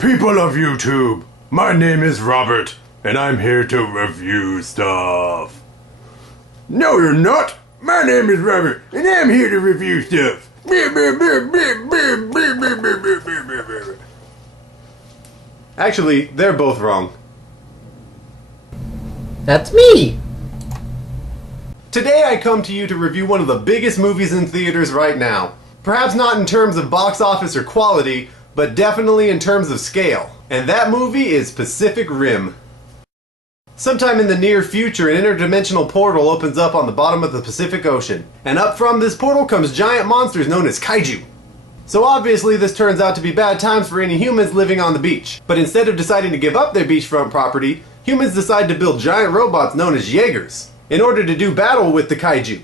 People of YouTube, my name is Robert, and I'm here to review stuff. No, you're not. My name is Robert, and I'm here to review stuff. Actually, they're both wrong. That's me! Today I come to you to review one of the biggest movies in theaters right now. Perhaps not in terms of box office or quality, but definitely in terms of scale. And that movie is Pacific Rim. Sometime in the near future, an interdimensional portal opens up on the bottom of the Pacific Ocean. And up from this portal comes giant monsters known as kaiju. So obviously this turns out to be bad times for any humans living on the beach. But instead of deciding to give up their beachfront property, humans decide to build giant robots known as Jaegers in order to do battle with the kaiju.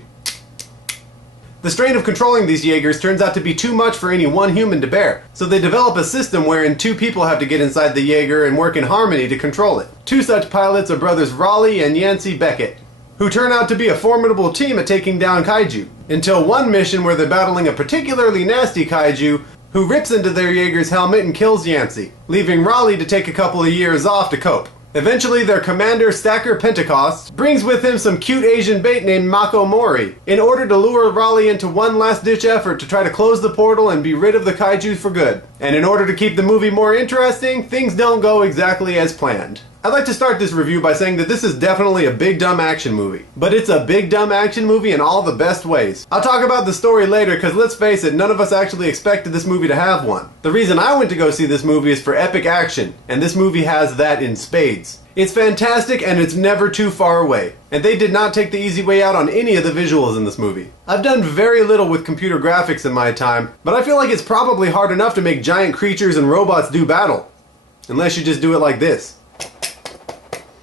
The strain of controlling these Jaegers turns out to be too much for any one human to bear, so they develop a system wherein two people have to get inside the Jaeger and work in harmony to control it. Two such pilots are brothers Raleigh and Yancey Beckett, who turn out to be a formidable team at taking down kaiju, until one mission where they're battling a particularly nasty kaiju who rips into their Jaeger's helmet and kills Yancey, leaving Raleigh to take a couple of years off to cope. Eventually, their commander, Stacker Pentecost, brings with him some cute Asian bait named Mako Mori in order to lure Raleigh into one last-ditch effort to try to close the portal and be rid of the kaiju for good. And in order to keep the movie more interesting, things don't go exactly as planned. I'd like to start this review by saying that this is definitely a big dumb action movie. But it's a big dumb action movie in all the best ways. I'll talk about the story later because let's face it, none of us actually expected this movie to have one. The reason I went to go see this movie is for epic action, and this movie has that in spades. It's fantastic and it's never too far away. And they did not take the easy way out on any of the visuals in this movie. I've done very little with computer graphics in my time, but I feel like it's probably hard enough to make giant creatures and robots do battle. Unless you just do it like this.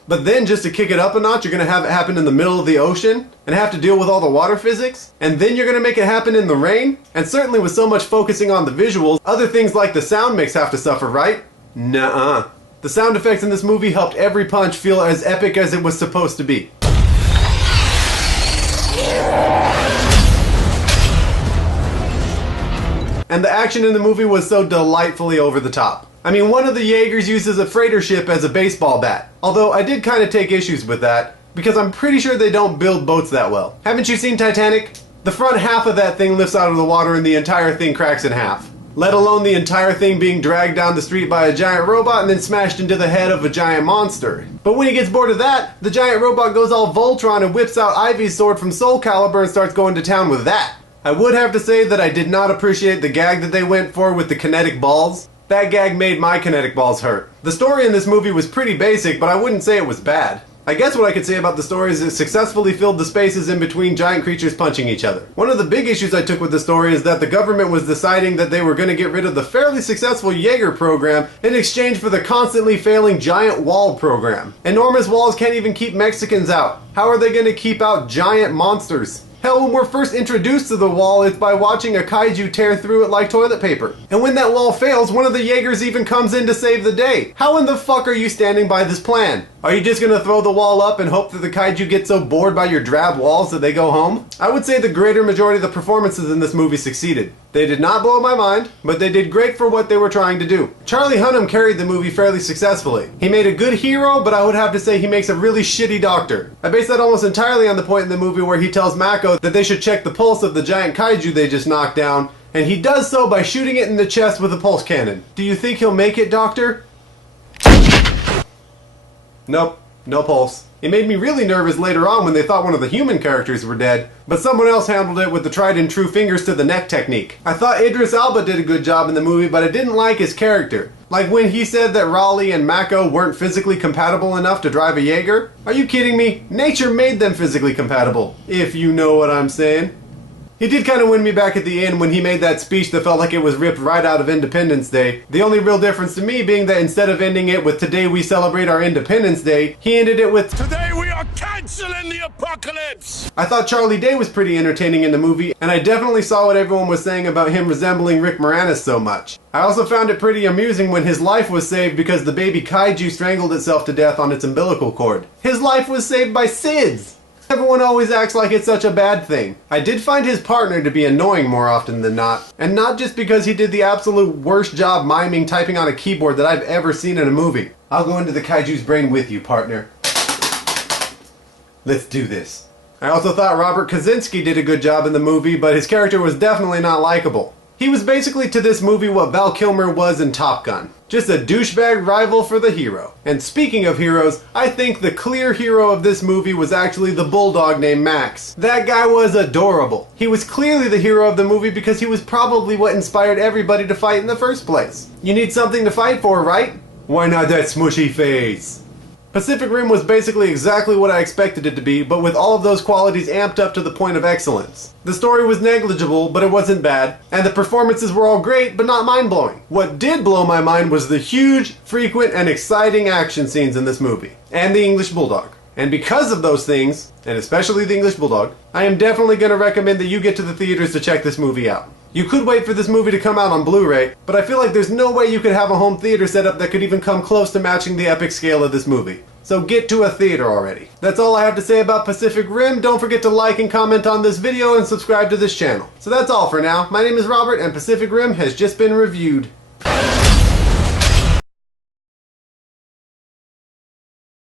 But then just to kick it up a notch, you're going to have it happen in the middle of the ocean and have to deal with all the water physics. And then you're going to make it happen in the rain. And certainly with so much focusing on the visuals, other things like the sound mix have to suffer, right? Nuh-uh. The sound effects in this movie helped every punch feel as epic as it was supposed to be. And the action in the movie was so delightfully over the top. I mean, one of the Jaegers uses a freighter ship as a baseball bat. Although I did kind of take issues with that, because I'm pretty sure they don't build boats that well. Haven't you seen Titanic? The front half of that thing lifts out of the water and the entire thing cracks in half. Let alone the entire thing being dragged down the street by a giant robot and then smashed into the head of a giant monster. But when he gets bored of that, the giant robot goes all Voltron and whips out Ivy's sword from Soul Calibur and starts going to town with that. I would have to say that I did not appreciate the gag that they went for with the kinetic balls. That gag made my kinetic balls hurt. The story in this movie was pretty basic, but I wouldn't say it was bad. I guess what I could say about the story is it successfully filled the spaces in between giant creatures punching each other. One of the big issues I took with the story is that the government was deciding that they were going to get rid of the fairly successful Jaeger program in exchange for the constantly failing giant wall program. Enormous walls can't even keep Mexicans out. How are they going to keep out giant monsters? Hell, when we're first introduced to the wall, it's by watching a kaiju tear through it like toilet paper. And when that wall fails, one of the Jaegers even comes in to save the day. How in the fuck are you standing by this plan? Are you just gonna throw the wall up and hope that the kaiju get so bored by your drab walls that they go home? I would say the greater majority of the performances in this movie succeeded. They did not blow my mind, but they did great for what they were trying to do. Charlie Hunnam carried the movie fairly successfully. He made a good hero, but I would have to say he makes a really shitty doctor. I base that almost entirely on the point in the movie where he tells Mako that they should check the pulse of the giant kaiju they just knocked down, and he does so by shooting it in the chest with a pulse cannon. Do you think he'll make it, Doctor? Nope, no pulse. It made me really nervous later on when they thought one of the human characters were dead, but someone else handled it with the tried and true fingers to the neck technique. I thought Idris Elba did a good job in the movie, but I didn't like his character. Like when he said that Raleigh and Mako weren't physically compatible enough to drive a Jaeger. Are you kidding me? Nature made them physically compatible, if you know what I'm saying. He did kind of win me back at the end when he made that speech that felt like it was ripped right out of Independence Day. The only real difference to me being that instead of ending it with "Today we celebrate our Independence Day," he ended it with "Today we are canceling the apocalypse!" I thought Charlie Day was pretty entertaining in the movie, and I definitely saw what everyone was saying about him resembling Rick Moranis so much. I also found it pretty amusing when his life was saved because the baby kaiju strangled itself to death on its umbilical cord. His life was saved by SIDS! Everyone always acts like it's such a bad thing. I did find his partner to be annoying more often than not, and not just because he did the absolute worst job miming typing on a keyboard that I've ever seen in a movie. I'll go into the kaiju's brain with you, partner. Let's do this. I also thought Robert Kaczynski did a good job in the movie, but his character was definitely not likable. He was basically to this movie what Val Kilmer was in Top Gun. Just a douchebag rival for the hero. And speaking of heroes, I think the clear hero of this movie was actually the bulldog named Max. That guy was adorable. He was clearly the hero of the movie because he was probably what inspired everybody to fight in the first place. You need something to fight for, right? Why not that smushy face? Pacific Rim was basically exactly what I expected it to be, but with all of those qualities amped up to the point of excellence. The story was negligible, but it wasn't bad, and the performances were all great, but not mind-blowing. What did blow my mind was the huge, frequent, and exciting action scenes in this movie, and the English Bulldog. And because of those things, and especially the English Bulldog, I am definitely going to recommend that you get to the theaters to check this movie out. You could wait for this movie to come out on Blu-ray, but I feel like there's no way you could have a home theater setup that could even come close to matching the epic scale of this movie. So get to a theater already. That's all I have to say about Pacific Rim. Don't forget to like and comment on this video and subscribe to this channel. So that's all for now. My name is Robert and Pacific Rim has just been reviewed.